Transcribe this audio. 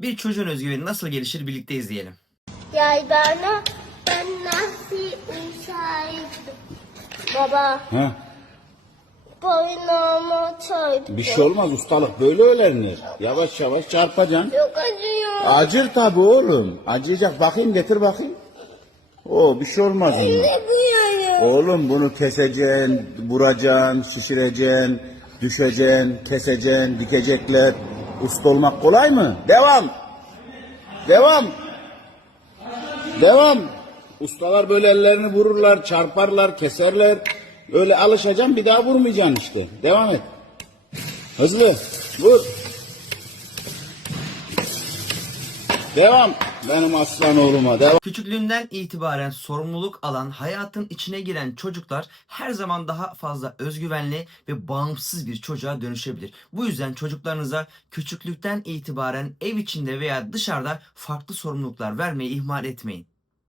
Bir çocuğun özgüveni nasıl gelişir birlikte izleyelim. Yaygana ben nasıl uçaydım? Baba Ha, boynumu çarptı. bir şey olmaz ustalık böyle öğrenir. Yavaş yavaş çarpacaksın. Çok acıyor. Acır tabi oğlum. Acıyacak bakayım getir bakayım. O bir şey olmaz yani? Oğlum bunu keseceksin, vuracaksın, şişireceksin, düşeceksin, keseceksin, dikecekler. Usta olmak kolay mı? Devam. Devam. Devam. Ustalar böyle ellerini vururlar, çarparlar, keserler. Öyle alışacaksın bir daha vurmayacaksın işte. Devam et. Hızlı. Vur. Devam. Benim aslan oğluma. Devam. Küçüklüğünden itibaren sorumluluk alan, hayatın içine giren çocuklar her zaman daha fazla özgüvenli ve bağımsız bir çocuğa dönüşebilir. Bu yüzden çocuklarınıza küçüklükten itibaren ev içinde veya dışarıda farklı sorumluluklar vermeyi ihmal etmeyin.